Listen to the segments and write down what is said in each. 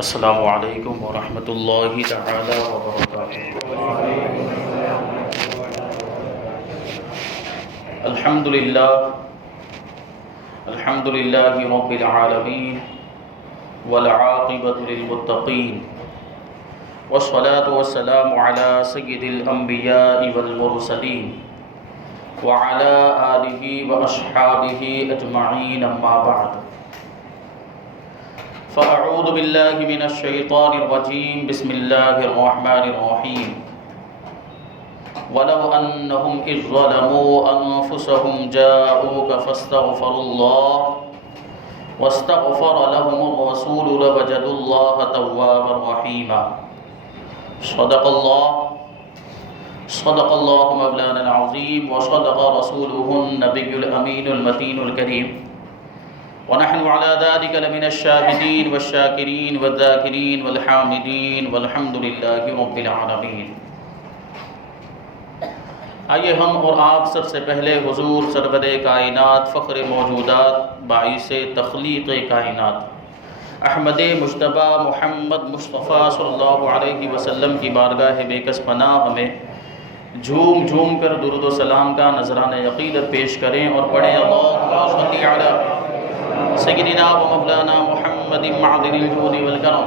السلام علیکم ورحمۃ اللہ تعالی وبرکاتہ۔ الحمد للہ رب العالمین والعاقبۃ للمتقین والصلاة والسلام علی سید الانبیاء والمرسلین وعلی آلہ واصحابہ اجمعین، اما بعد فاعوذ باللہ من الشیطان الرجیم، بسم اللہ الرحمن الرحیم۔ وَلَوْ أَنَّهُمْ إِذ ظَلَمُوا أَنفُسَهُمْ جَاءُوكَ فَاسْتَغْفَرُوا اللَّهَ وَاسْتَغْفَرَ لَهُمُ الرَّسُولُ لَوَجَدُوا اللَّهَ تَوَّابًا رَحِيمًا۔ صدق اللہ مولانا العظیم وصدق رسولہ النبی الامین المتین الکریم، ونحن على ذلك لمن الشاهدين والشاكرين والذاكرين والحامدين والحمد لله رب العالمين۔ آئیے ہم اور آپ سب سے پہلے حضور سرور کائنات فخر موجودات باعث تخلیق کائنات احمد مجتبی محمد مصطفیٰ صلی اللہ علیہ وسلم کی بارگاہ بے کس پناہ میں جھوم جھوم کر درود و سلام کا نذرانہ عقیدت پیش کریں اور پڑھیں اللہم صلی علی سیدنا و مولانا محمد معدن الجود والکرم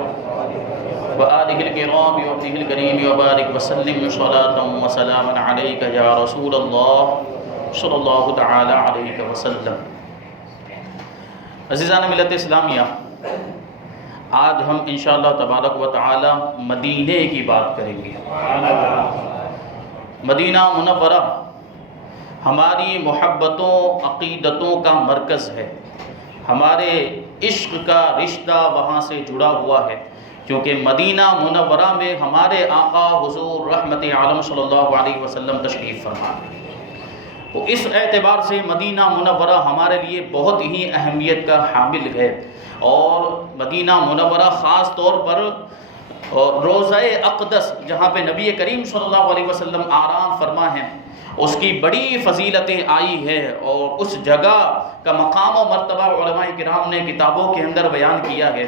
وآلہ الکرام وابنہ الکریم وبارک وسلم صلاة و سلاما علیک یا رسول اللہ صلی اللہ تعالی علیہ وسلم۔ عزیزان ملت اسلامیہ، آج ہم انشاءاللہ تبارک و تعالی مدینے کی بات کریں گے۔ مدینہ منورہ ہماری محبتوں عقیدتوں کا مرکز ہے، ہمارے عشق کا رشتہ وہاں سے جڑا ہوا ہے، کیونکہ مدینہ منورہ میں ہمارے آقا حضور رحمت عالم صلی اللہ علیہ وسلم تشریف فرما ہے۔ تو اس اعتبار سے مدینہ منورہ ہمارے لیے بہت ہی اہمیت کا حامل ہے، اور مدینہ منورہ خاص طور پر روضہ اقدس جہاں پہ نبی کریم صلی اللہ علیہ وسلم آرام فرما ہیں، اس کی بڑی فضیلتیں آئی ہے، اور اس جگہ کا مقام و مرتبہ علماء کرام نے کتابوں کے اندر بیان کیا ہے۔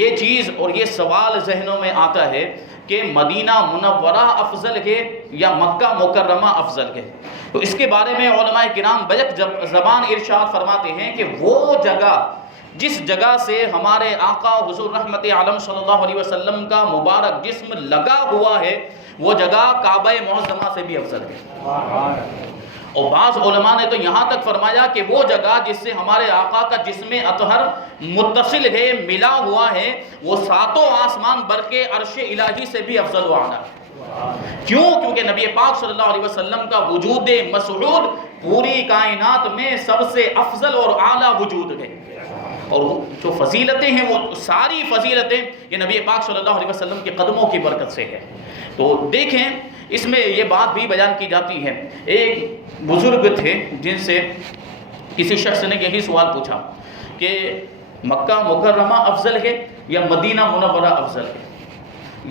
یہ چیز اور یہ سوال ذہنوں میں آتا ہے کہ مدینہ منورہ افضل ہے یا مکہ مکرمہ افضل ہے؟ تو اس کے بارے میں علماء کرام بیک زبان ارشاد فرماتے ہیں کہ وہ جگہ جس جگہ سے ہمارے آقا حضور رحمت عالم صلی اللہ علیہ وسلم کا مبارک جسم لگا ہوا ہے، وہ جگہ کعبہ معظمہ سے بھی افضل ہے۔ اور بعض علماء نے تو یہاں تک فرمایا کہ وہ جگہ جس سے ہمارے آقا کا جسم اطہر متصل ہے، ملا ہوا ہے، وہ ساتوں آسمان بلکہ عرش الہی سے بھی افضل و اعلیٰ ہے۔ کیوں؟ کیونکہ نبی پاک صلی اللہ علیہ وسلم کا وجود مسعود پوری کائنات میں سب سے افضل اور اعلیٰ وجود ہے، اور جو فضیلتیں ہیں وہ ساری فضیلتیں یہ نبی پاک صلی اللہ علیہ وسلم کے قدموں کی برکت سے ہے۔ تو دیکھیں اس میں یہ بات بھی بیان کی جاتی ہے، ایک بزرگ تھے جن سے کسی شخص نے یہی سوال پوچھا کہ مکہ مکرمہ افضل ہے یا مدینہ منورہ افضل ہے؟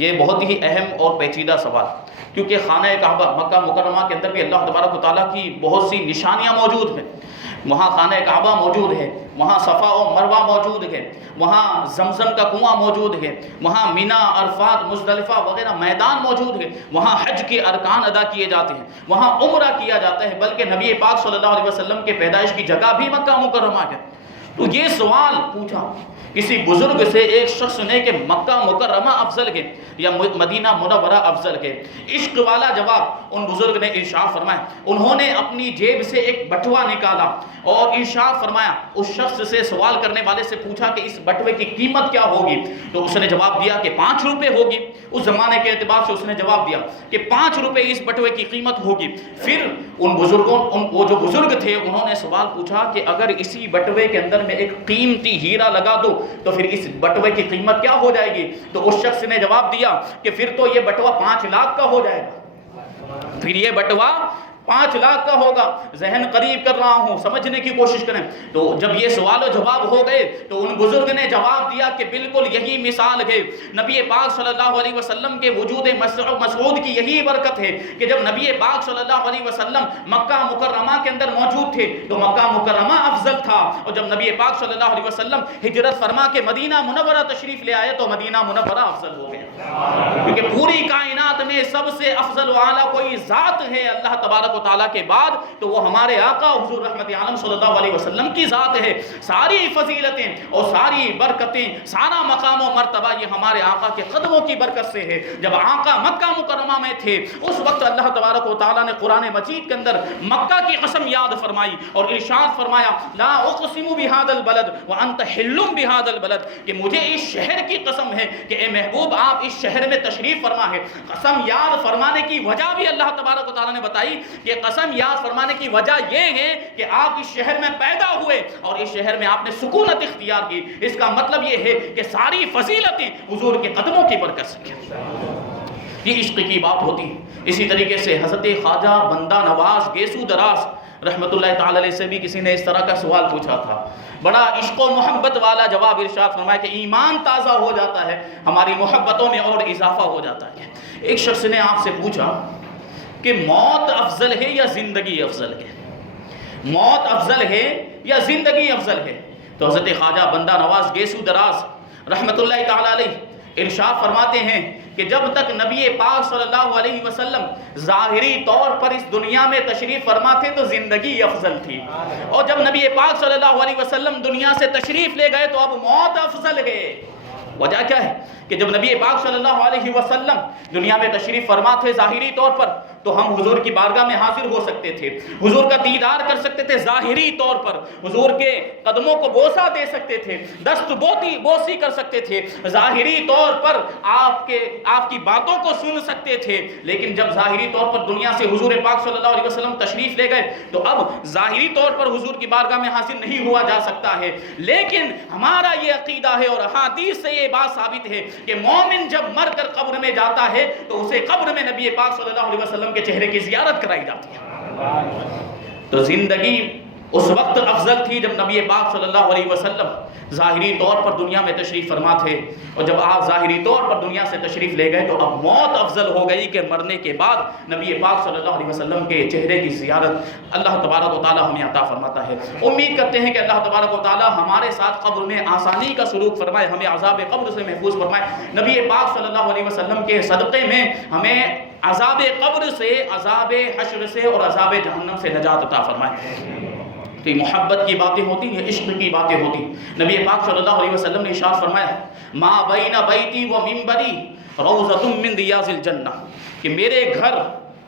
یہ بہت ہی اہم اور پیچیدہ سوال، کیونکہ خانہ کعبہ مکہ مکرمہ کے اندر بھی اللہ تبارک و تعالیٰ کی بہت سی نشانیاں موجود ہیں۔ وہاں خانہ کعبہ موجود ہے، وہاں صفا و مروہ موجود ہے، وہاں زمزم کا کنواں موجود ہے، وہاں مینا، عرفات، مزدلفہ وغیرہ میدان موجود ہے، وہاں حج کے ارکان ادا کیے جاتے ہیں، وہاں عمرہ کیا جاتا ہے، بلکہ نبی پاک صلی اللہ علیہ وسلم کے پیدائش کی جگہ بھی مکہ مکرمہ ہے۔ تو یہ سوال پوچھا کسی بزرگ سے ایک شخص نے کہ مکہ مکرمہ افضل ہے یا مدینہ منورہ افضل ہے؟ عشق والا جواب ان بزرگ نے ارشاد فرمایا، انہوں نے اپنی جیب سے ایک بٹوا نکالا اور ارشاد فرمایا، اس شخص سے سوال کرنے والے سے پوچھا کہ اس بٹوے کی قیمت کیا ہوگی؟ تو اس نے جواب دیا کہ 5 روپے ہوگی۔ اس زمانے کے اعتبار سے اس نے جواب دیا کہ 5 روپے اس بٹوے کی قیمت ہوگی۔ پھر ان بزرگوں وہ جو بزرگ تھے انہوں نے سوال پوچھا کہ اگر اسی بٹوے کے اندر میں ایک قیمتی ہیرا لگا دو تو پھر اس بٹوے کی قیمت کیا ہو جائے گی؟ تو اس شخص نے جواب دیا کہ پھر تو یہ بٹوا 5 لاکھ کا ہو جائے گا، پھر یہ بٹوا 5 لاکھ کا ہوگا، ذہن قریب کر رہا ہوں، سمجھنے کی کوشش کریں۔ تو جب یہ سوال و جواب ہو گئے تو ان بزرگ نے جواب دیا کہ بالکل یہی مثال ہے، نبی پاک صلی اللہ علیہ وسلم کے وجود مسعود کی یہی برکت ہے کہ جب نبی پاک صلی اللہ علیہ وسلم مکہ مکرمہ کے اندر موجود تھے تو مکہ مکرمہ افضل تھا، اور جب نبی پاک صلی اللہ علیہ وسلم ہجرت فرما کے مدینہ منورہ تشریف لے آئے تو مدینہ منورہ افضل ہو گیا، کیونکہ پوری کائنات میں سب سے افضل و اعلیٰ کوئی ذات ہے اللہ تبارک و تعالیٰ کے بعد تو وہ ہمارے آقا حضور رحمت عالم صلی اللہ علیہ وسلم کی ذات ہے۔ ساری فضیلتیں اور ساری برکتیں، سارا مقام و مرتبہ یہ ہمارے آقا کے قدموں کی برکت سے ہے۔ جب آقا مکہ مکرمہ میں تھے اس وقت اللہ تبارک و تعالیٰ نے قرآن مجید کے اندر مکہ کی قسم یاد فرمائی اور ارشاد فرمایا لا اقسم بهذا البلد وانت حل بهذا البلد، کہ مجھے اس شہر کی قسم ہے کہ اے محبوب آپ اس شہر میں تشریف فرما ہے۔ قسم یاد فرمانے کی وجہ بھی اللہ تبارک و تعالیٰ نے بتائی کہ قسم یاد فرمانے کی وجہ یہ ہے کہ آپ اس شہر میں پیدا ہوئے اور اس شہر میں آپ نے سکونت اختیار کی۔ اس کا مطلب یہ ہے کہ ساری فضیلتیں حضور کے قدموں کی برکت سے، یہ عشق کی بات ہوتی ہے۔ اسی طریقے سے حضرت خواجہ بندہ نواز گیسو دراز رحمت اللہ تعالی علیہ سے بھی کسی نے اس طرح کا سوال پوچھا تھا، بڑا عشق و محبت والا جواب ارشاد فرمایا کہ ایمان تازہ ہو جاتا ہے، ہماری محبتوں میں اور اضافہ ہو جاتا ہے۔ ایک شخص نے آپ سے پوچھا کہ موت افضل ہے یا زندگی افضل ہے؟ موت افضل ہے یا زندگی افضل ہے؟ تو حضرت خواجہ بندہ نواز گیسو دراز رحمت اللہ تعالی علیہ ارشاد فرماتے ہیں کہ جب تک نبی پاک صلی اللہ علیہ وسلم ظاہری طور پر اس دنیا میں تشریف فرما تھے تو زندگی افضل تھی، اور جب نبی پاک صلی اللہ علیہ وسلم دنیا سے تشریف لے گئے تو اب موت افضل ہے۔ وجہ کیا ہے کہ جب نبی پاک صلی اللہ علیہ وسلم دنیا میں تشریف فرما تھے ظاہری طور پر تو ہم حضور کی بارگاہ میں حاضر ہو سکتے تھے، حضور کا دیدار کر سکتے تھے ظاہری طور پر، حضور کے قدموں کو بوسہ دے سکتے تھے، دست بوسی کر سکتے تھے، ظاہری طور پر آپ کی باتوں کو سن سکتے تھے، لیکن جب ظاہری طور پر دنیا سے حضور پاک صلی اللہ علیہ وسلم تشریف لے گئے تو اب ظاہری طور پر حضور کی بارگاہ میں حاضر نہیں ہوا جا سکتا ہے۔ لیکن ہمارا یہ عقیدہ ہے اور حدیث سے یہ بات ثابت ہے کہ مومن جب مر کر قبر میں جاتا ہے تو اسے قبر میں نبی پاک صلی اللہ علیہ وسلم کے چہرے کی زیارت کرائی جاتی ہے۔ تو زندگی اس وقت افضل تھی جب نبی پاک صلی اللہ علیہ وسلم ظاہری طور پر دنیا میں تشریف فرما تھے، اور جب آپ ظاہری طور پر دنیا سے تشریف لے گئے تو اب موت افضل ہو گئی کہ مرنے کے بعد نبی پاک صلی اللہ علیہ وسلم کے چہرے کی زیارت اللہ تبارک و تعالی ہمیں عطا فرماتا ہے۔ امید کرتے ہیں کہ اللہ تبارک و تعالی ہمارے ساتھ قبر میں آسانی کا سلوک فرمائے، ہمیں عذاب قبر سے محفوظ فرمائے، نبی پاک صلی اللہ علیہ وسلم کے صدقے میں ہمیں عذاب قبر سے، عذاب حشر سے اور عذاب جہنم سے نجات عطا فرمائے۔ تو یہ محبت کی باتیں ہوتی ہیں، عشق کی باتیں ہوتی ہیں۔ نبی پاک صلی اللہ علیہ وسلم نے ارشاد فرمایا ما بین بیتی و منبری روضۃ من ریاض الجنہ، کہ میرے گھر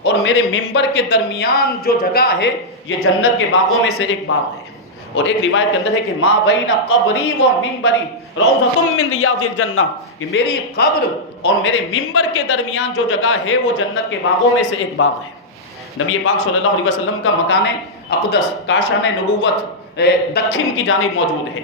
اور میرے منبر کے درمیان جو جگہ ہے یہ جنت کے باغوں میں سے ایک باغ ہے، اور ایک روایت کے اندر ہے کہ ما بین قبری و منبری روضۃ من ریاض الجنہ، کہ میری قبر اور میرے منبر کے درمیان جو جگہ ہے وہ جنت کے باغوں میں سے ایک باغ ہے۔ نبی پاک صلی اللہ علیہ وسلم کا مکان اقدس کاشان نبوت دکھن کی جانب موجود ہے،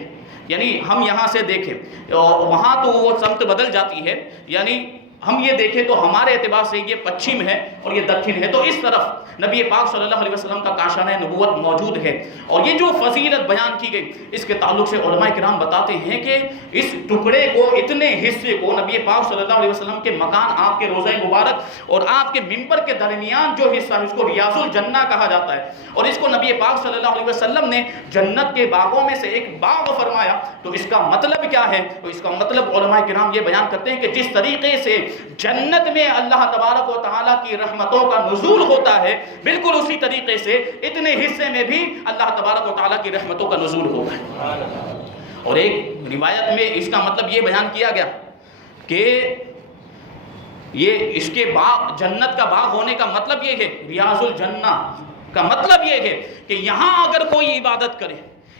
یعنی ہم یہاں سے دیکھیں وہاں تو وہ سمت بدل جاتی ہے، یعنی ہم یہ دیکھیں تو ہمارے اعتبار سے یہ پچھم ہے اور یہ دکھن ہے، تو اس طرف نبی پاک صلی اللہ علیہ وسلم کا کاشان نبوت موجود ہے۔ اور یہ جو فضیلت بیان کی گئی اس کے تعلق سے علماء کرام بتاتے ہیں کہ اس ٹکڑے کو، اتنے حصے کو نبی پاک صلی اللہ علیہ وسلم کے مکان، آپ کے روضہ مبارک اور آپ کے منبر کے درمیان جو حصہ ہے اس کو ریاض الجنہ کہا جاتا ہے، اور اس کو نبی پاک صلی اللہ علیہ وسلم نے جنت کے باغوں میں سے ایک باغ فرمایا۔ تو اس کا مطلب کیا ہے؟ تو اس کا مطلب علماء کرام یہ بیان کرتے ہیں کہ جس طریقے سے جنت میں اللہ تبارک و تعالیٰ کی رحمتوں کا نزول ہوتا ہے، بالکل اسی طریقے سے اتنے حصے میں بھی اللہ تبارک و تعالیٰ کی رحمتوں کا نزول ہوگا۔ اور ایک روایت میں اس کا مطلب یہ بیان کیا گیا کہ یہ اس کے باغ، جنت کا باغ ہونے کا مطلب یہ ہے، ریاض الجنہ کا مطلب یہ ہے کہ یہاں اگر کوئی عبادت کرے،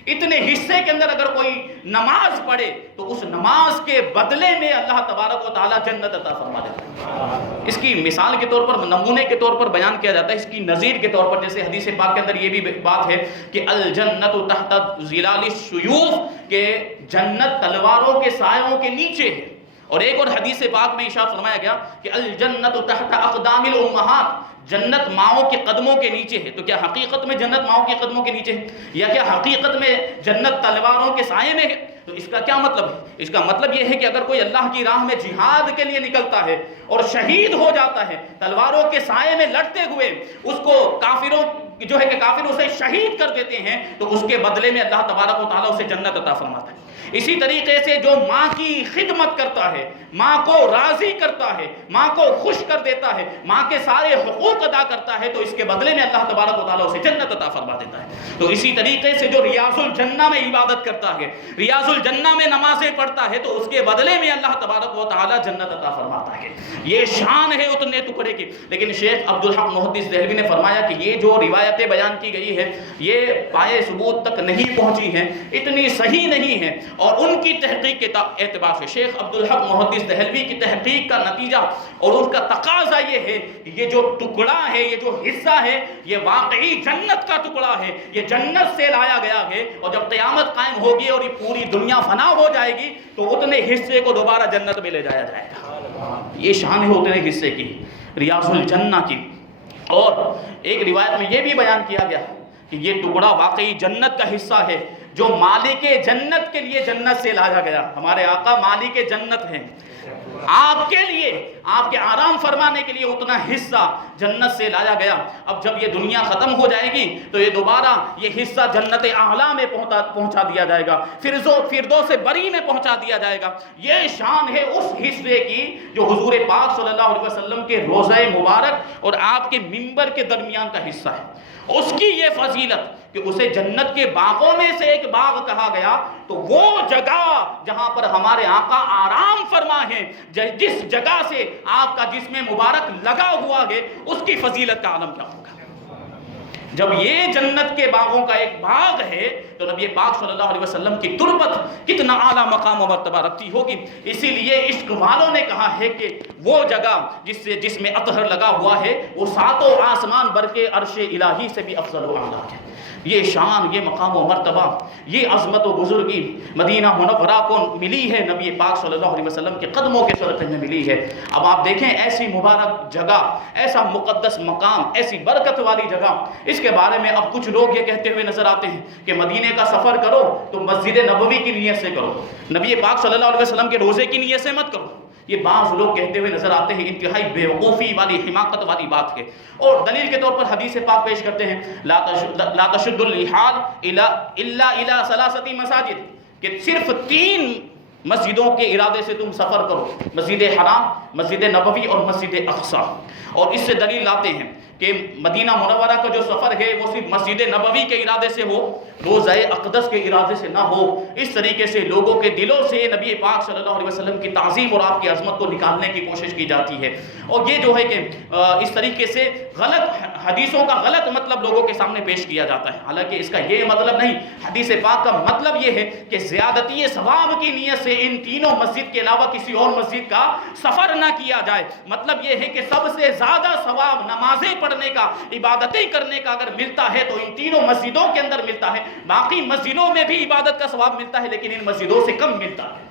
اتنے حصے کے اندر اگر کوئی نماز پڑھے تو اس نماز کے بدلے میں اللہ تبارک و تعالیٰ جنت عطا فرما دیتا ہے۔ اس کی مثال کے طور پر، نمونے کے طور پر بیان کیا جاتا ہے، اس کی نظیر کے طور پر جیسے حدیث پاک کے اندر یہ بھی بات ہے کہ الجنت تحت ظلال السیوف، کہ جنت تلواروں کے سایوں کے نیچے ہے۔ اور ایک اور حدیث پاک میں ارشاد فرمایا گیا کہ الجنت تحت اقدام الامہات، جنت ماؤں کے قدموں کے نیچے ہے، تو کیا حقیقت میں جنت ماؤں کے قدموں کے نیچے ہے، یا کیا حقیقت میں جنت تلواروں کے سائے میں ہے؟ تو اس کا کیا مطلب ہے؟ اس کا مطلب یہ ہے کہ اگر کوئی اللہ کی راہ میں جہاد کے لیے نکلتا ہے اور شہید ہو جاتا ہے تلواروں کے سائے میں لڑتے ہوئے، اس کو کافروں جو ہے کہ کافر اسے شہید کر دیتے ہیں، تو اس کے بدلے میں اللہ تبارک و تعالیٰ اسے جنت عطا فرماتا ہے۔ اسی طریقے سے جو ماں کی خدمت کرتا ہے، ماں کو راضی کرتا ہے، ماں کو خوش کر دیتا ہے، ماں کے سارے حقوق ادا کرتا ہے، تو اس کے بدلے میں اللہ تبارک و تعالیٰ اسے جنت عطا فرما دیتا ہے۔ تو اسی طریقے سے جو ریاض الجنہ میں عبادت کرتا ہے، ریاض الجنہ میں نمازیں پڑھتا ہے، تو اس کے بدلے میں اللہ تبارک و تعالیٰ جنت عطا فرماتا ہے۔ یہ شان ہے اتنے ٹکڑے کی۔ لیکن شیخ عبدالحق محدث دہلوی نے فرمایا کہ یہ جو روایتیں بیان کی گئی ہے یہ پائے ثبوت تک نہیں پہنچی ہیں، اتنی صحیح نہیں ہے، اور ان کی تحقیق کے اعتبار سے شیخ عبدالحق محدث دہلوی کی تحقیق کا نتیجہ اور اس کا تقاضا یہ ہے کہ یہ جو ٹکڑا ہے، یہ جو حصہ ہے، یہ واقعی جنت کا ٹکڑا ہے، یہ جنت سے لایا گیا ہے، اور جب قیامت قائم ہوگی اور یہ پوری دنیا فنا ہو جائے گی تو اتنے حصے کو دوبارہ جنت میں لے جایا جائے گا۔ یہ شان ہے اتنے حصے کی، ریاض الجنہ کی۔ اور ایک روایت میں یہ بھی بیان کیا گیا کہ یہ ٹکڑا واقعی جنت کا حصہ ہے جو مالک جنت کے لیے جنت سے لایا گیا۔ ہمارے آقا مالک جنت ہیں، آپ کے لیے، آپ کے آرام فرمانے کے لیے اتنا حصہ جنت سے لایا گیا۔ اب جب یہ دنیا ختم ہو جائے گی تو یہ دوبارہ یہ حصہ جنت اعلیٰ میں پہنچا دیا جائے گا، فردوس بری میں پہنچا دیا جائے گا۔ یہ شان ہے اس حصے کی جو حضور پاک صلی اللہ علیہ وسلم کے روضہ مبارک اور آپ کے منبر کے درمیان کا حصہ ہے۔ اس کی یہ فضیلت کہ اسے جنت کے باغوں میں سے ایک باغ کہا گیا، تو وہ جگہ جہاں پر ہمارے آقا آرام فرما ہے، جس جگہ سے آپ کا جسم مبارک لگا ہوا ہے، اس کی فضیلت کا عالم کیا ہوگا۔ جب یہ جنت کے باغوں کا ایک باغ ہے تو نبی پاک صلی اللہ علیہ وسلم کی تربت کتنا اعلیٰ مقام و مرتبہ رکھتی ہوگی۔ اسی لیے عشق والوں نے کہا ہے کہ وہ جگہ جس میں اطہر لگا ہوا ہے وہ ساتوں آسمان بر کے عرش الہی سے بھی افضل و اعلیٰ ہے۔ یہ شان، یہ مقام و مرتبہ، یہ عظمت و بزرگی مدینہ منورہ کو ملی ہے، نبی پاک صلی اللہ علیہ وسلم کے قدموں کے صدقے میں ملی ہے۔ اب آپ دیکھیں ایسی مبارک جگہ، ایسا مقدس مقام، ایسی برکت والی جگہ، اس کے بارے میں اب کچھ لوگ یہ کہتے ہوئے نظر آتے ہیں کہ مدینے کا سفر کرو تو مسجد نبوی کی نیت سے کرو، نبی پاک صلی اللہ علیہ وسلم کے روزے کی نیت سے مت کرو۔ یہ بعض لوگ کہتے ہوئے نظر آتے ہیں، انتہائی بیوقوفی والی، حماقت والی بات ہے۔ اور دلیل کے طور پر حدیث پاک پیش کرتے ہیں، لا تشد الرحال الا الى ثلاثه مساجد، کہ صرف 3 مسجدوں کے ارادے سے تم سفر کرو، مسجد حرام، مسجد نبوی اور مسجد اقصی۔ اور اس سے دلیل لاتے ہیں کہ مدینہ منورہ کا جو سفر ہے وہ صرف مسجد نبوی کے ارادے سے ہو، روضہ اقدس کے ارادے سے نہ ہو۔ اس طریقے سے لوگوں کے دلوں سے نبی پاک صلی اللہ علیہ وسلم کی تعظیم اور آپ کی عظمت کو نکالنے کی کوشش کی جاتی ہے، اور یہ جو ہے کہ اس طریقے سے غلط حدیثوں کا غلط مطلب لوگوں کے سامنے پیش کیا جاتا ہے، حالانکہ اس کا یہ مطلب نہیں۔ حدیث پاک کا مطلب یہ ہے کہ زیادتی ثواب کی نیت سے ان تینوں مسجد کے علاوہ کسی اور مسجد کا سفر نہ کیا جائے۔ مطلب یہ ہے کہ سب سے زیادہ ثواب نمازیں پڑھنے کا، عبادتیں کرنے کا اگر ملتا ہے تو ان تینوں مسجدوں کے اندر ملتا ہے، باقی مسجدوں میں بھی عبادت کا ثواب ملتا ہے لیکن ان مسجدوں سے کم ملتا ہے۔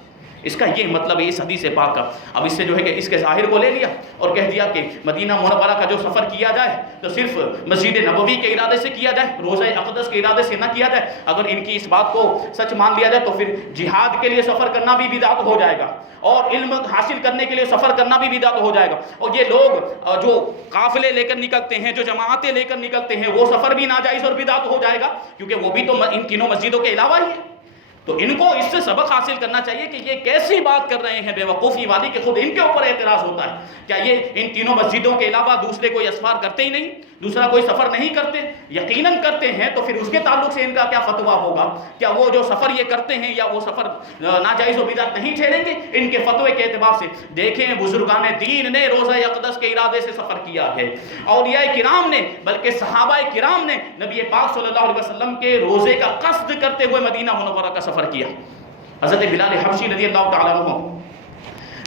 اس کا یہ مطلب ہے اس حدیث پاک کا۔ اب اس سے جو ہے کہ اس کے ظاہر کو لے لیا اور کہہ دیا کہ مدینہ منورہ کا جو سفر کیا جائے تو صرف مسجد نبوی کے ارادے سے کیا جائے، روضہ اقدس کے ارادے سے نہ کیا جائے۔ اگر ان کی اس بات کو سچ مان لیا جائے تو پھر جہاد کے لیے سفر کرنا بھی بدعت ہو جائے گا، اور علم حاصل کرنے کے لیے سفر کرنا بھی بدعت ہو جائے گا۔ اور یہ لوگ جو قافلے لے کر نکلتے ہیں، جو جماعتیں لے کر نکلتے ہیں، وہ سفر بھی ناجائز اور بدعت ہو جائے گا، کیونکہ وہ بھی تو ان تینوں مسجدوں کے علاوہ ہی ہے۔ تو ان کو اس سے سبق حاصل کرنا چاہیے کہ یہ کیسی بات کر رہے ہیں بے وقوفی والی، کہ خود ان کے اوپر اعتراض ہوتا ہے۔ کیا یہ ان تینوں مسجدوں کے علاوہ دوسرے کوئی اسفار کرتے ہی نہیں، دوسرا کوئی سفر نہیں کرتے؟ یقیناً کرتے ہیں، تو پھر اس کے تعلق سے ان کا کیا فتویٰ ہوگا؟ کیا وہ جو سفر یہ کرتے ہیں یا وہ سفر ناجائز و بدعت نہیں ٹھہریں گے؟ ان کے فتوے کے اعتبار سے دیکھیں بزرگان دین نے روضہ اقدس کے ارادے سے سفر کیا ہے، اولیاء کرام نے، بلکہ صحابہ کرام نے نبی پاک صلی اللہ علیہ وسلم کے روزے کا قصد کرتے ہوئے مدینہ منورہ کا سفر کیا۔ حضرت بلال حبشی رضی اللہ تعالیٰ عنہ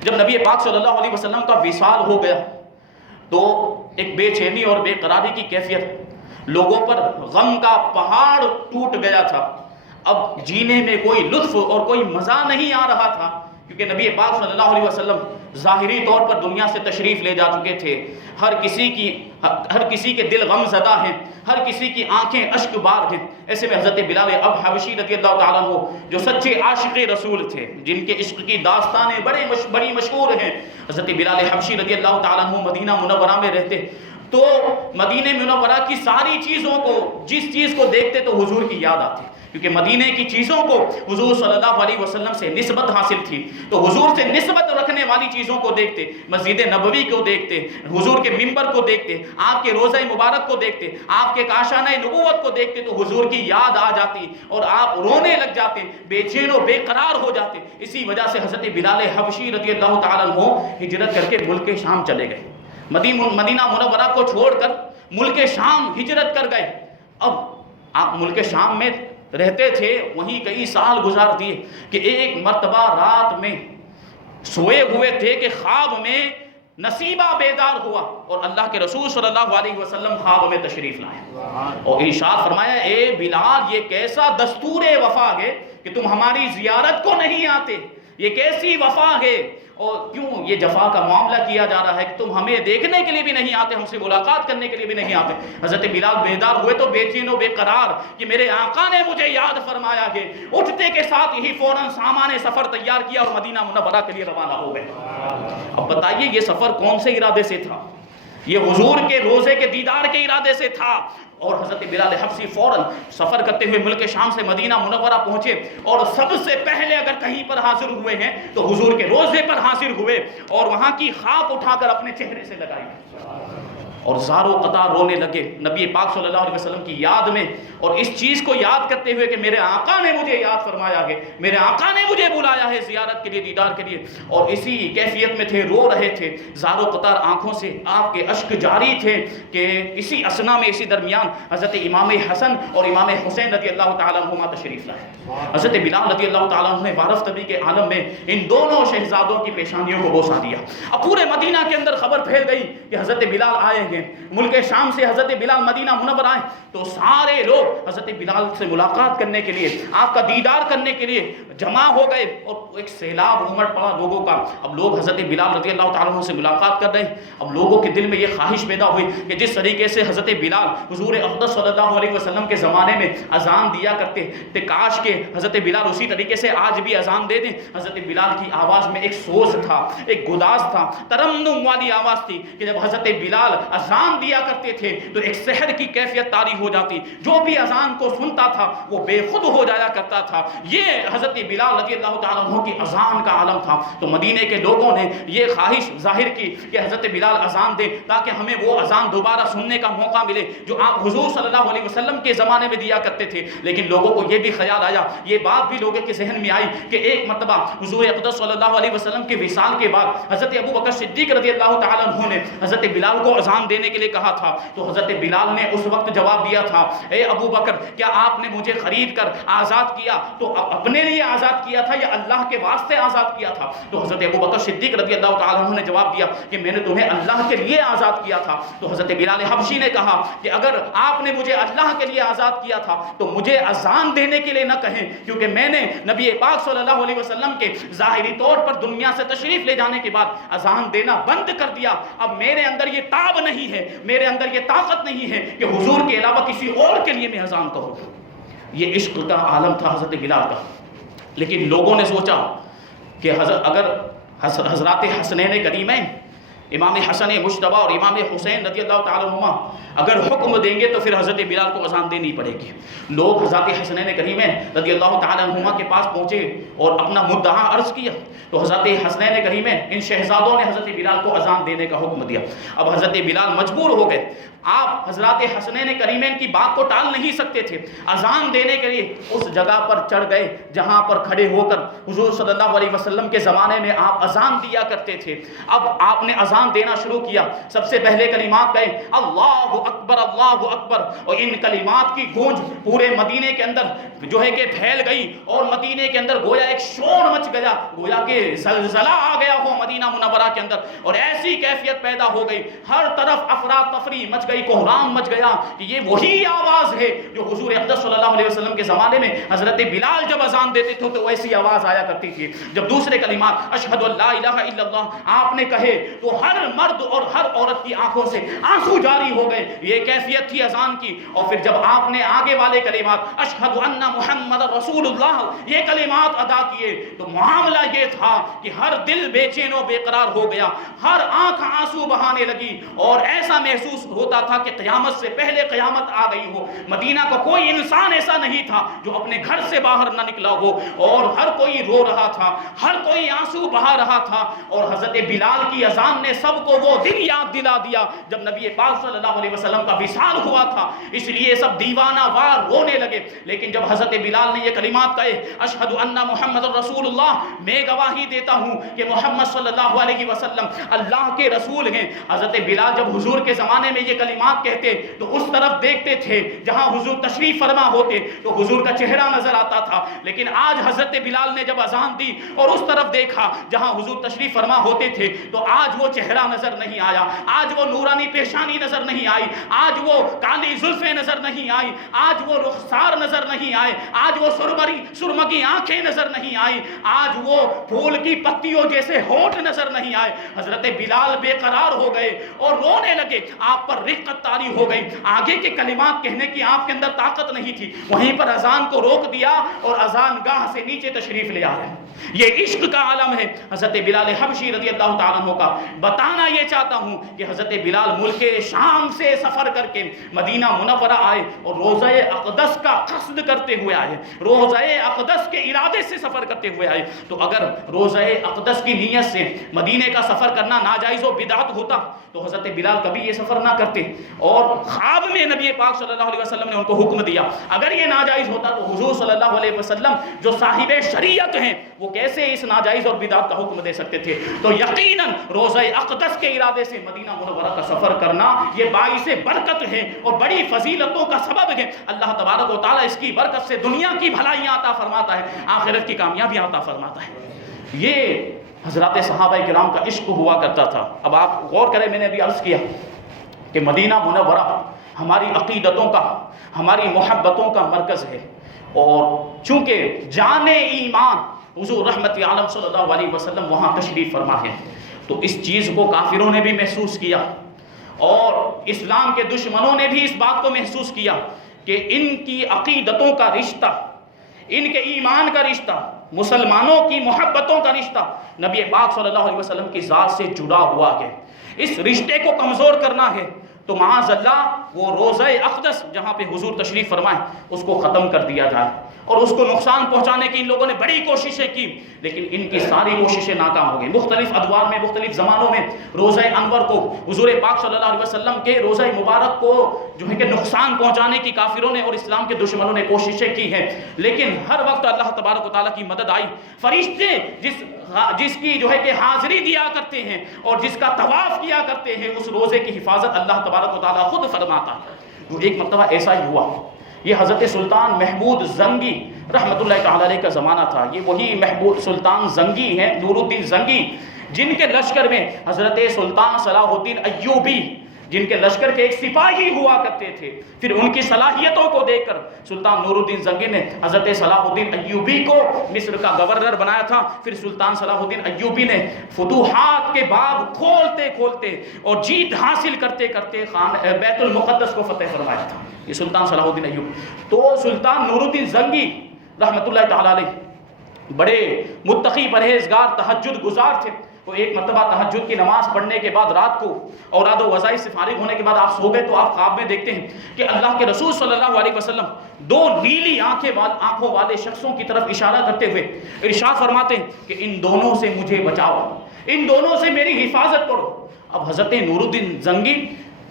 جب نبی پاک صلی اللہ علیہ وسلم کا وصال ہو گیا تو ایک بے چینی اور بے قراری کی کیفیت، لوگوں پر غم کا پہاڑ ٹوٹ گیا تھا۔ اب جینے میں کوئی لطف اور کوئی مزہ نہیں آ رہا تھا، کیونکہ نبی پاک صلی اللہ علیہ وسلم ظاہری طور پر دنیا سے تشریف لے جا چکے تھے، ہر کسی کے دل غم زدہ ہیں، ہر کسی کی آنکھیں اشک بار ہیں۔ ایسے میں حضرت بلال اب حبشی رضی اللہ تعالیٰ عنہ جو سچے عاشق رسول تھے، جن کے عشق کی داستانیں بڑی مشہور ہیں، حضرت بلال حبشی رضی اللہ تعالیٰ عنہ مدینہ منورہ میں رہتے تو مدینہ منورہ کی ساری چیزوں کو، جس چیز کو دیکھتے تو حضور کی یاد آتی، کیونکہ مدینہ کی چیزوں کو حضور صلی اللہ علیہ وسلم سے نسبت حاصل تھی، تو حضور سے نسبت رکھنے والی چیزوں کو دیکھتے، مسجد نبوی کو دیکھتے، حضور کے منبر کو دیکھتے، آپ کے روضہ مبارک کو دیکھتے، آپ کے کاشانہ نبوت کو دیکھتے تو حضور کی یاد آ جاتی اور آپ رونے لگ جاتے، بے چین و بے قرار ہو جاتے۔ اسی وجہ سے حضرت بلال حبشی رضی اللہ تعالیٰ عنہ ہجرت کر کے ملک شام چلے گئے، مدینہ منورہ کو چھوڑ کر ملک شام ہجرت کر گئے۔ اب آپ ملک شام میں رہتے تھے، وہیں کئی سال گزار دیے کہ ایک مرتبہ رات میں سوئے ہوئے تھے کہ خواب میں نصیبہ بیدار ہوا اور اللہ کے رسول صلی اللہ علیہ وسلم خواب میں تشریف لائے اور ارشاد فرمایا، اے بلال، یہ کیسا دستور وفا ہے کہ تم ہماری زیارت کو نہیں آتے، یہ کیسی وفا ہے اور کیوں یہ جفا کا معاملہ کیا جا رہا ہے کہ تم ہمیں دیکھنے کے لیے بھی نہیں آتے، ہم سے ملاقات کرنے کے لیے بھی نہیں آتے۔ حضرت بلال بیدار ہوئے تو بے چین و بے قرار کہ میرے آقا نے مجھے یاد فرمایا ہے، اٹھتے کے ساتھ ہی فوراً سامان سفر تیار کیا اور مدینہ منورہ کے لیے روانہ ہو گئے۔ اب بتائیے یہ سفر کون سے ارادے سے تھا؟ یہ حضور کے روزے کے دیدار کے ارادے سے تھا، اور حضرت بلال حبشی فوراً سفر کرتے ہوئے ملک شام سے مدینہ منورہ پہنچے اور سب سے پہلے اگر کہیں پر حاضر ہوئے ہیں تو حضور کے روزے پر حاضر ہوئے اور وہاں کی خاک اٹھا کر اپنے چہرے سے لگائی اور زارو قطار رونے لگے نبی پاک صلی اللہ علیہ وسلم کی یاد میں، اور اس چیز کو یاد کرتے ہوئے کہ میرے آقا نے مجھے یاد فرمایا ہے، میرے آقا نے مجھے بلایا ہے زیارت کے لیے، دیدار کے لیے، اور اسی کیفیت میں تھے، رو رہے تھے، زارو قطار آنکھوں سے آپ کے اشک جاری تھے کہ اسی اسنا میں، اسی درمیان حضرت امام حسن اور امام حسین رضی اللہ تعالیٰ عنہما تشریف لائے۔ حضرت بلال رضی اللہ تعالیٰ عنہ نے وارفتگی کے عالم میں ان دونوں شہزادوں کی پیشانیوں کو بوسہ دیا۔ اب پورے مدینہ کے اندر خبر پھیل گئی کہ حضرت بلال آئے ہیں، ملک شام سے حضرت بلال مدینہ منورہ آئے، تو سارے لوگ حضرت بلال سے ملاقات کرنے کے لیے، آپ کا دیدار کرنے کے لیے جمع ہو گئے اور ایک سیلاب امڑ پڑا لوگوں کا۔ اب لوگ حضرت بلال رضی اللہ تعالیٰ عنہ سے ملاقات کر رہے ہیں۔ اب لوگوں کے دل میں یہ خواہش پیدا ہوئی کہ جس طریقے سے حضرت بلال حضور اقدس صلی اللہ علیہ وسلم کے زمانے میں اذان دیا کرتے تھے، کاش کہ حضرت بلال اسی طریقے سے آج بھی اذان دے دیں۔ حضرت بلال کی آواز میں ایک سوز تھا، ایک گداز تھا، ترنم والی آواز تھی کہ جب حضرت بلال اذان دیا کرتے تھے تو ایک سحر کی کیفیت طاری ہو جاتی، جو بھی اذان کو سنتا تھا وہ بے خود ہو جایا کرتا تھا۔ یہ حضرت بلال رضی اللہ تعالیٰ عنہ کی اذان کا عالم تھا۔ تو مدینے کے لوگوں نے یہ خواہش ظاہر کی کہ حضرت بلال اذان دے تاکہ ہمیں وہ اذان دوبارہ سننے کا موقع ملے جو آپ حضور صلی اللہ علیہ وسلم کے زمانے میں دیا کرتے تھے۔ لیکن لوگوں کو یہ بھی خیال آیا، یہ بات بھی لوگوں کے ذہن میں آئی کہ ایک مرتبہ حضور اقدس صلی اللہ علیہ وسلم کے وصال کے بعد حضرت ابو بکر صدیق رضی اللہ تعالیٰ عنہ نے حضرت بلال کو اذان دینے کے لیے کہا تھا۔ تو حضرت بلال نے اس وقت جواب دیا تھا، اے ابو بکر، کیا آپ نے مجھے خرید کر آزاد کیا تو اپنے لیے آزاد کیا تھا یا اللہ کے واسطے آزاد کیا تھا؟ تو حضرت ابو بکر صدیق رضی اللہ تعالیٰ عنہ نے جواب دیا کہ میں نے تمہیں اللہ کے لیے آزاد کیا تھا۔ تو حضرت بلال حبشی نے کہا کہ اگر آپ نے مجھے اللہ کے لیے آزاد کیا تھا تو مجھے اذان دینے کے لیے نہ کہیں، کیونکہ میں نے نبی پاک صلی اللہ علیہ وسلم کے ظاہری طور پر دنیا سے تشریف لے جانے کے بعد اذان دینا بند کر دیا۔ اب میرے اندر یہ تاب نہیں ہے، میرے اندر یہ طاقت نہیں ہے کہ حضور کے علاوہ کسی اور کے لیے میں اذان کروں۔ یہ عشق کا عالم تھا حضرت بلال کا۔ لیکن لوگوں نے سوچا کہ اگر حضرات حسنین کریمین امام حسن مجتبیٰ اور امام حسین رضی اللہ تعالیٰ عنہما اگر حکم دیں گے تو پھر حضرت بلال کو اذان دینی پڑے گی۔ لوگ حضرت حسنین کریمین رضی اللہ تعالیٰ عنہما کے پاس پہنچے اور اپنا مدعا عرض کیا، تو حضرت حسنین کریمین ان شہزادوں نے حضرت بلال کو اذان دینے کا حکم دیا۔ اب حضرت بلال مجبور ہو گئے، آپ حضرات حسنین کریمین کی بات کو ٹال نہیں سکتے تھے، اذان دینے کے لیے اس جگہ پر چڑھ گئے جہاں پر کھڑے ہو کر حضور صلی اللہ علیہ وسلم کے زمانے میں آپ اذان دیا کرتے تھے۔ اب آپ نے اذان اذان دینا شروع کیا، سب سے پہلے کلمات کہے اللہ اکبر اللہ اکبر، اور ان کلمات کی گونج پورے مدینے کے اندر جو ہے کہ پھیل گئی، اور مدینے کے اندر گویا ایک شور مچ گیا، گویا کہ زلزلہ آ گیا ہو مدینہ منورہ کے اندر، اور ایسی کیفیت پیدا ہو گئی، ہر طرف افراتفری مچ گئی، کوہرام مچ گیا کہ یہ وہی آواز ہے جو حضور اقدس صلی اللہ علیہ وسلم کے زمانے میں حضرت بلال جب اذان دیتے تھے تو ایسی آواز آیا کرتی تھی۔ جب دوسرے کلمات اشہد ان لا الہ الا اللہ آپ نے کہے تو ہر مرد اور ہر عورت کی آنکھوں سے آنسو جاری ہو گئے، یہ کیفیت تھی اذان کی۔ اور پھر جب آپ نے آگے والے کلمات اشہد ان محمد رسول اللہ یہ کلمات ادا کیے تو معاملہ یہ تھا کہ ہر دل بے چین و بے قرار ہو گیا، ہر آنکھ آنسو بہانے لگی، اور ایسا محسوس ہوتا تھا کہ قیامت سے پہلے قیامت آ گئی ہو۔ مدینہ کا کوئی انسان ایسا نہیں تھا جو اپنے گھر سے باہر نہ نکلا ہو، اور ہر کوئی رو رہا تھا، ہر کوئی آنسو بہا رہا تھا، اور حضرت بلال کی اذان نے سب کو وہ دن یاد دلا دیا جب نبی پاک صلی اللہ علیہ وسلم کا وصال ہوا تھا، اس لیے سب دیوانہ وار رونے لگے۔ لیکن جب حضرت بلال نے یہ کلمات کہے اشہد ان محمد رسول اللہ، میں گواہی دیتا ہوں کہ محمد صلی اللہ علیہ وسلم اللہ کے رسول ہیں، حضرت بلال جب حضور کے زمانے میں یہ کلمات کہتے تو اس طرف دیکھتے تھے جہاں حضور تشریف فرما ہوتے تو حضور کا چہرہ نظر آتا تھا، لیکن آج حضرت بلال نے جب اذان دی اور اس طرف دیکھا جہاں حضور تشریف فرما ہوتے تھے تو آج وہ چہرہ نظر نہیں آیا، آج وہ نورانی پیشانی نظر نہیں آئی، آج وہ کالی زلفیں نظر نہیں آئی، آج وہ رخسار نظر نہیں آئے، آج وہ سرمگی آنکھیں نظر نہیں آئی، آج وہ پھول کی پتیوں جیسے ہونٹ نظر نہیں آئے۔ حضرت بلال بے قرار ہو گئے اور رونے لگے، آپ پر رقت طاری ہو گئی، آگے کے کلمات کہنے کی آپ کے اندر طاقت نہیں تھی، وہیں پر اذان کو روک دیا اور اذان گاہ سے نیچے تشریف لے آ رہے ہیں۔ یہ عشق کا عالم ہے حضرت بلال حبشی رضی اللہ تعالیٰ عنہ کا۔ بتانا یہ چاہتا ہوں کہ حضرت بلال ملک شام سے سفر کر کے مدینہ منورہ آئے اور روضہ اقدس کا قصد کرتے ہوئے آئے، روضہ اقدس کے ارادے سے سفر کرتے ہوئے آئے۔ تو اگر روضہ اقدس کی نیت سے مدینے کا سفر کرنا ناجائز و بدعت ہوتا تو حضرت بلال کبھی یہ سفر نہ کرتے، اور خواب میں نبی پاک صلی اللہ علیہ وسلم نے ان کو حکم دیا۔ اگر یہ ناجائز ہوتا تو حضور صلی اللہ علیہ وسلم جو صاحب شریعت ہیں وہ کیسے اس ناجائز اور بدعت کا حکم دے سکتے تھے؟ تو یقیناً روضہ اقدس کے ارادے سے مدینہ منورہ کا سفر کرنا یہ باعث برکت ہے اور بڑی فضیلتوں کا سبب ہے۔ اللہ تبارک و تعالیٰ اس کی برکت سے دنیا کی بھلائیاں عطا فرماتا ہے، آخرت کی کامیابیاں عطا فرماتا ہے۔ یہ حضرات صحابہ کرام کا عشق ہوا کرتا تھا۔ اب آپ غور کریں، میں نے ابھی عرض کیا کہ مدینہ منورہ ہماری عقیدتوں کا، ہماری محبتوں کا مرکز ہے، اور چونکہ جان ایمان حضور رحمت عالم صلی اللہ علیہ وسلم وہاں تشریف فرما ہے، تو اس چیز کو کافروں نے بھی محسوس کیا، اور اسلام کے دشمنوں نے بھی اس بات کو محسوس کیا کہ ان کی عقیدتوں کا رشتہ، ان کے ایمان کا رشتہ، مسلمانوں کی محبتوں کا رشتہ نبی پاک صلی اللہ علیہ وسلم کی ذات سے جڑا ہوا ہے۔ اس رشتے کو کمزور کرنا ہے تو معاذ اللہ وہ روضہ اقدس جہاں پہ حضور تشریف فرمائے اس کو ختم کر دیا جائے، اور اس کو نقصان پہنچانے کی ان لوگوں نے بڑی کوششیں کی، لیکن ان کی ساری کوششیں ناکام ہو گئی۔ مختلف ادوار میں، مختلف زمانوں میں روضہ انور کو، حضور پاک صلی اللہ علیہ وسلم کے روضہ مبارک کو جو ہے کہ نقصان پہنچانے کی کافروں نے اور اسلام کے دشمنوں نے کوششیں کی ہیں، لیکن ہر وقت اللہ تبارک و تعالیٰ کی مدد آئی۔ فرشتے جس کی جو ہے کہ حاضری دیا کرتے ہیں اور جس کا طواف کیا کرتے ہیں، اس روزے کی حفاظت اللہ تبارک و تعالیٰ خود فرماتا ہے۔ تو ایک مرتبہ ایسا ہی ہوا، یہ حضرت سلطان محمود زنگی رحمت اللہ تعالیٰ علیہ کا زمانہ تھا۔ یہ وہی محمود سلطان زنگی ہیں، نور الدین زنگی، جن کے لشکر میں حضرت سلطان صلاح الدین ایوبی، جن کے لشکر کے ایک سپاہی ہوا کرتے تھے، پھر ان کی صلاحیتوں کو دیکھ کر سلطان نور الدین زنگی نے حضرت صلاح الدین ایوبی کو مصر کا گورنر بنایا تھا۔ پھر سلطان صلاح الدین ایوبی نے فتوحات کے باب کھولتے کھولتے اور جیت حاصل کرتے کرتے بیت المقدس کو فتح فرمایا تھا، یہ سلطان صلاح الدین ایوبی۔ تو سلطان نور الدین زنگی رحمت اللہ تعالیٰ علیہ بڑے متقی پرہیزگار تہجد گزار تھے۔ تو ایک مرتبہ تہجد کی نماز پڑھنے کے بعد رات کو اوراد و وظائف سے فارغ ہونے کے بعد آپ سو گئے، تو آپ خواب میں دیکھتے ہیں کہ اللہ کے رسول صلی اللہ علیہ وسلم دو نیلی آنکھوں والے شخصوں کی طرف اشارہ کرتے ہوئے ارشاد فرماتے ہیں کہ ان دونوں سے مجھے بچاؤ، ان دونوں سے میری حفاظت کرو۔ اب حضرت نور الدین زنگی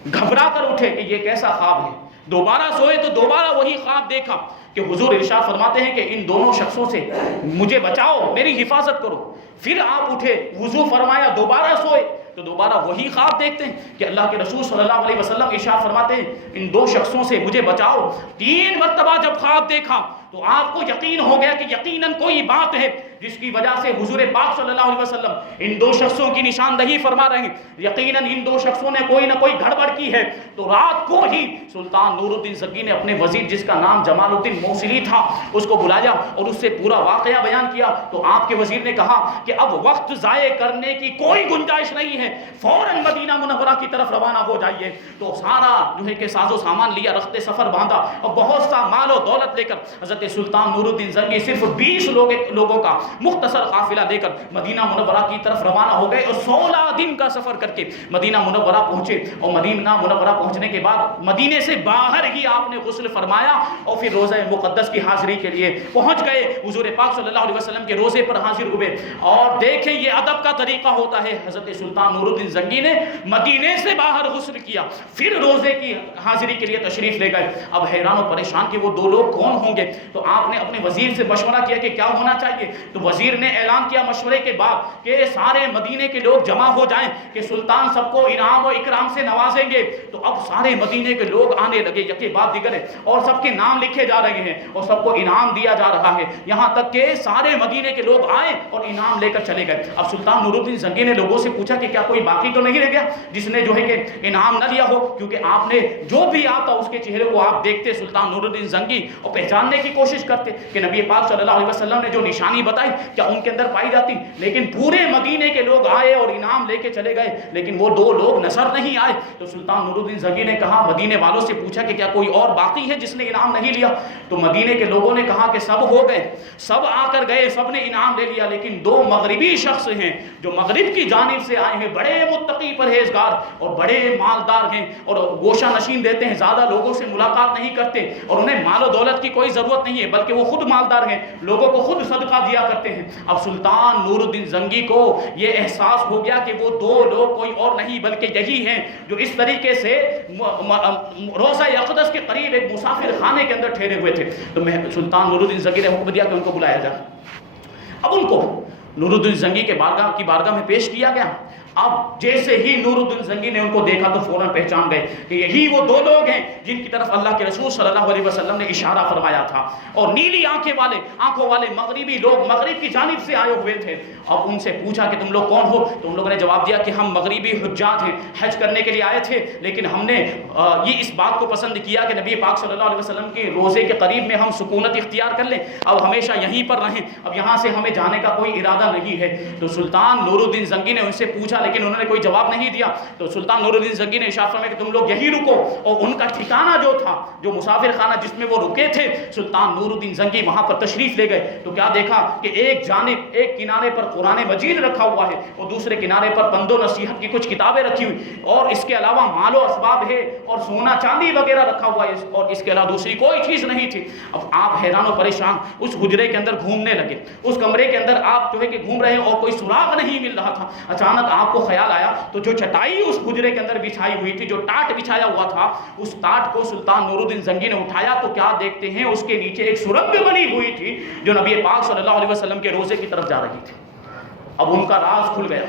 گھبرا کر اٹھے کہ یہ کیسا خواب ہے، دوبارہ سوئے تو دوبارہ وہی خواب دیکھا کہ حضور ارشاد فرماتے ہیں کہ ان دونوں شخصوں سے مجھے بچاؤ، میری حفاظت کرو۔ پھر آپ اٹھے، وضو فرمایا، دوبارہ سو سوئے تو دوبارہ وہی خواب دیکھتے ہیں کہ اللہ کے رسول صلی اللہ علیہ وسلم ارشاد فرماتے ہیں ان 2 شخصوں سے مجھے بچاؤ. 3 مرتبہ جب خواب دیکھا تو آپ کو یقین ہو گیا کہ یقیناً کوئی بات ہے جس کی وجہ سے حضور پاک صلی اللہ علیہ وسلم ان 2 شخصوں کی نشاندہی فرما رہے ہیں. یقیناً ان 2 شخصوں نے کوئی نہ کوئی گڑبڑ کی ہے. تو رات کو ہی سلطان نور الدین زنگی نے اپنے وزیر جس کا نام جمال الدین موصلی تھا اس کو بلایا اور اس سے پورا واقعہ بیان کیا. تو آپ کے وزیر نے کہا کہ اب وقت ضائع کرنے کی کوئی گنجائش نہیں ہے, فوراً مدینہ منورہ کی طرف روانہ ہو جائیے. تو سارا جو ہے کہ ساز و سامان لیا, رخت سفر باندھا اور بہت سا مال و دولت لے کر حضرت سلطان نور الدین زنگی صرف 20 لوگوں کا مختصر قافلہ لے کر مدینہ منورہ کی طرف روانہ ہو گئے اور 16 دن کا سفر کر کے مدینہ منورہ پہنچے. اور مدینہ منورہ پہنچنے کے بعد مدینے سے باہر ہی آپ نے غسل فرمایا اور پھر روزہ مقدس کی حاضری کے لیے پہنچ گئے. حضور پاک صلی اللہ علیہ وسلم کے روزے پر حاضر ہوئے. اور دیکھیں یہ ادب کا طریقہ ہوتا ہے, حضرت سلطان نور الدین زنگی نے مدینے سے باہر غسل کیا, پھر روزے کی حاضری کے لیے تشریف لے گئے. اب حیران و پریشان کہ وہ 2 لوگ کون ہوں گے. تو آپ نے اپنے وزیر سے مشورہ کیا کہ کیا ہونا چاہیے. تو وزیر نے اعلان کیا مشورے کے بعد کہ سارے مدینے کے لوگ جمع ہو جائیں کہ سلطان سب کو انعام و اکرام سے نوازیں گے. تو اب سارے مدینے کے لوگ آنے لگے یکے بعد دیگر اور سب کے نام لکھے جا رہے ہیں اور سب کو انعام دیا جا رہا ہے, یہاں تک کہ سارے مدینے کے لوگ آئے اور انعام لے کر چلے گئے. اب سلطان نور الدین زنگی نے لوگوں سے پوچھا کہ کیا کوئی باقی تو نہیں رہ گیا جس نے جو ہے کہ انعام نہ لیا ہو, کیونکہ آپ نے جو بھی آتا اس کے چہرے کو آپ دیکھتے سلطان نور الدین زنگی اور پہچاننے کی کوشش کرتے کہ نبی پاک صلی اللہ علیہ وسلم نے جو نشانی بتائی کیا ان کے اندر پائی جاتی. لیکن پورے مدینے کے لوگ آئے اور انعام لے کے چلے گئے, لیکن وہ 2 لوگ نظر نہیں آئے. تو سلطان نور الدین زنگی نے کہا, مدینے والوں سے پوچھا کہ کیا کوئی اور باقی ہے جس نے انعام نہیں لیا. تو مدینے کے لوگوں نے کہا کہ سب ہو گئے, سب آ کر گئے, سب نے انعام لے لیا, لیکن 2 مغربی شخص ہیں جو مغرب کی جانب سے آئے ہیں, بڑے متقی پرہیزگار اور بڑے مالدار ہیں اور گوشہ نشین دیتے ہیں, زیادہ لوگوں سے ملاقات نہیں کرتے اور انہیں مال و دولت کی کوئی ضرورت نہیں ہے بلکہ وہ خود مالدار ہیں, لوگوں کو خود صدقہ دیا کرتے ہیں. اب سلطان نور الدین زنگی کو یہ احساس ہو گیا کہ وہ 2 لوگ کوئی اور نہیں بلکہ یہی ہیں جو اس طریقے سے روضہ اقدس کے قریب ایک مسافر خانے کے اندر ٹھہرے ہوئے تھے. تو سلطان نور الدین زنگی نے حکم دیا کہ ان کو بلایا جائے. اب ان کو نور الدین زنگی کے بارگاہ میں پیش کیا گیا. اب جیسے ہی نور الدین زنگی نے ان کو دیکھا تو فوراً پہچان گئے کہ یہی وہ 2 لوگ ہیں جن کی طرف اللہ کے رسول صلی اللہ علیہ وسلم نے اشارہ فرمایا تھا. اور نیلی آنکھوں والے مغربی لوگ مغرب کی جانب سے آئے ہوئے تھے. اب ان سے پوچھا کہ تم لوگ کون ہو. تو ان لوگوں نے جواب دیا کہ ہم مغربی حجاج ہیں, حج کرنے کے لیے آئے تھے, لیکن ہم نے یہ اس بات کو پسند کیا کہ نبی پاک صلی اللہ علیہ وسلم کے روزے کے قریب میں ہم سکونت اختیار کر لیں, اب ہمیشہ یہیں پر رہیں, اب یہاں سے ہمیں جانے کا کوئی ارادہ نہیں ہے. تو سلطان نور الدین زنگی نے ان سے پوچھا لیکن انہوں نے کوئی جواب نہیں دیا. تو سلطان نور الدین زنگی نے ارشاد فرمایا کہ تم لوگ یہی رکو. اور ان کا ٹھکانہ جو تھا, جو مسافر خانہ جس میں وہ رکے تھے, سلطان نور الدین زنگی وہاں پر تشریف لے گئے. تو کیا دیکھا کہ ایک کنارے پر قرآن مجید رکھا ہوا ہے اور دوسرے کنارے پر پند و نصیحت کی کچھ کتابیں رکھی ہوئی, اور اس کے علاوہ مال و اسباب ہے اور سونا چاندی وغیرہ رکھا ہوا ہے, اور اس کے علاوہ دوسری کوئی چیز نہیں تھی. اب آپ حیران و پریشان اس حجرے کے اندر گھومنے لگے. اس کمرے کے اندر آپ جو ہے کہ گھوم رہے ہیں اور کوئی سراغ نہیں مل رہا تھا. اچانک آپ کو خیال آیا تو جو چٹائی اس حجرے کے اندر بچھائی ہوئی تھی, جو ٹاٹ بچھایا ہوا تھا, اس ٹاٹ کو سلطان نور الدین زنگی نے اٹھایا تو کیا دیکھتے ہیں اس کے نیچے ایک سرنگ بنی ہوئی تھی جو نبی پاک صلی اللہ علیہ وسلم کے روزے کی طرف جا رہی تھی. اب ان کا راز کھل گیا.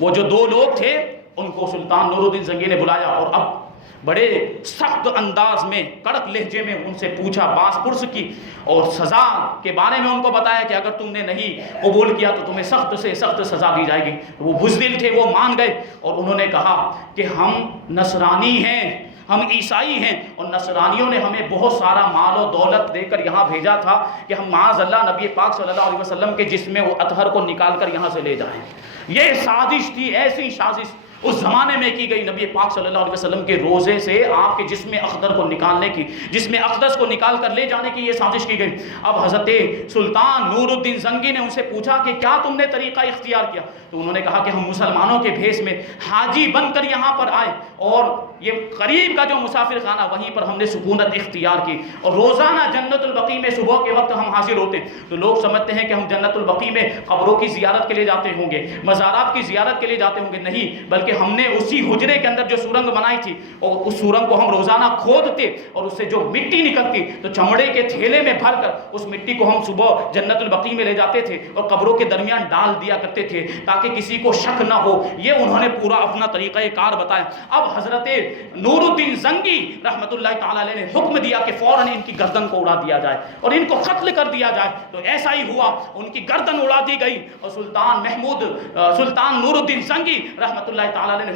وہ جو 2 لوگ تھے ان کو سلطان نور الدین زنگی نے بلایا اور اب بڑے سخت انداز میں, کڑک لہجے میں ان سے پوچھا, باس پرس کی اور سزا کے بارے میں ان کو بتایا کہ اگر تم نے نہیں قبول کیا تو تمہیں سخت سے سخت سزا دی جائے گی. وہ بزدل تھے, وہ مان گئے اور انہوں نے کہا کہ ہم نصرانی ہیں, ہم عیسائی ہیں, اور نصرانیوں نے ہمیں بہت سارا مال و دولت دے کر یہاں بھیجا تھا کہ ہم معاذ اللہ نبی پاک صلی اللہ علیہ وسلم کے جسم میں وہ اطہر کو نکال کر یہاں سے لے جائیں. یہ سازش تھی, ایسی سازش اس زمانے میں کی گئی نبی پاک صلی اللہ علیہ وسلم کے روزے سے آپ کے جسم اخضر کو نکالنے کی, جسم اقدس کو نکال کر لے جانے کی یہ سازش کی گئی. اب حضرت سلطان نور الدین زنگی نے ان سے پوچھا کہ کیا تم نے طریقہ اختیار کیا. تو انہوں نے کہا کہ ہم مسلمانوں کے بھیس میں حاجی بن کر یہاں پر آئے اور یہ قریب کا جو مسافر خانہ وہیں پر ہم نے سکونت اختیار کی, اور روزانہ جنت البقیع میں صبح کے وقت ہم حاضر ہوتے ہیں. تو لوگ سمجھتے ہیں کہ ہم جنت البقیع میں قبروں کی زیارت کے لیے جاتے ہوں گے, مزارات کی زیارت کے لیے جاتے ہوں گے, نہیں, بلکہ بلکہ ہم نے اسی حجرے کے اندر جو سورنگ بنائی تھی اور اس سورنگ کو ہم روزانہ کھودتے اور اس سے جو مٹی نکلتی تو چمڑے کے تھیلے میں بھر کر اس مٹی کو ہم صبح جنت البقیع میں لے جاتے تھے اور قبروں کے درمیان ڈال دیا کرتے تھے تاکہ کسی کو شک نہ ہو. یہ انہوں نے پورا اپنا طریقہ کار بتایا. اب حضرت نور الدین زنگی رحمۃ اللہ تعالی علیہ نے حکم دیا کہ فوراً ان کی گردن کو اڑا دیا جائے اور ان کو قتل کر دیا جائے. تو ایسا ہی ہوا, ان کی گردن اڑا دی گئی اور سلطان نور الدین زنگی رحمۃ اللہ تعالی علیہ نے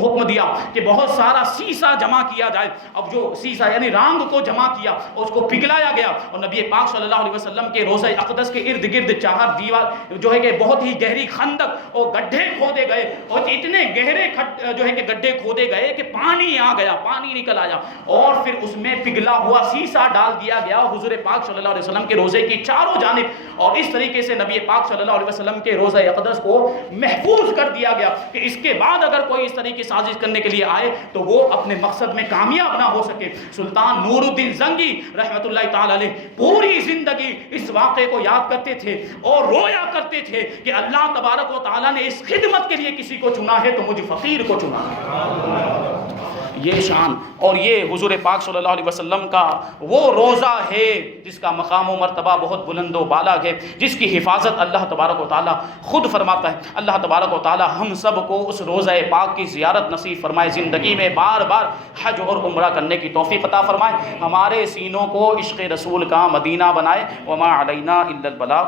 حکم دیا کہ بہت سارا سیسا جمع کیا جائے. اب جو سیسا یعنی رانگ کو جمع کیا اور اس کو پگھلایا گیا اور نبی پاک صلی اللہ علیہ وسلم کے روضہ اقدس کے ارد گرد 4 دیوار جو ہے کہ بہت ہی گہری خندق اور گڈھے کھودے گئے اور اتنے گہرے جو ہے کہ گڈھے کھودے گئے کہ پانی آ گیا, پانی نکل آیا اور پھر اس میں پگھلا ہوا سیسا ڈال دیا گیا حضور پاک صلی اللہ علیہ وسلم کے روزے کی چاروں جانب. اور اس طریقے سے نبی پاک صلی اللہ علیہ وسلم کے روزہ اقدس کو محفوظ کر دیا گیا کہ اس کے بعد اگر کوئی اس طریقے کی سازش کرنے کے لیے آئے تو وہ اپنے مقصد میں کامیاب نہ ہو سکے. سلطان نور الدین زنگی رحمۃ اللہ تعالی علیہ پوری زندگی اس واقعے کو یاد کرتے تھے اور رویا کرتے تھے کہ اللہ تبارک و تعالیٰ نے اس خدمت کے لیے کسی کو چنا ہے تو مجھ فقیر کو چنا ہے. یہ شان اور یہ حضور پاک صلی اللہ علیہ وسلم کا وہ روزہ ہے جس کا مقام و مرتبہ بہت بلند و بالا ہے, جس کی حفاظت اللہ تبارک و تعالیٰ خود فرماتا ہے. اللہ تبارک و تعالیٰ ہم سب کو اس روزہ پاک کی زیارت نصیب فرمائے, زندگی میں بار بار حج اور عمرہ کرنے کی توفیق عطا فرمائے, ہمارے سینوں کو عشق رسول کا مدینہ بنائے. وما علینا الا البلاغ.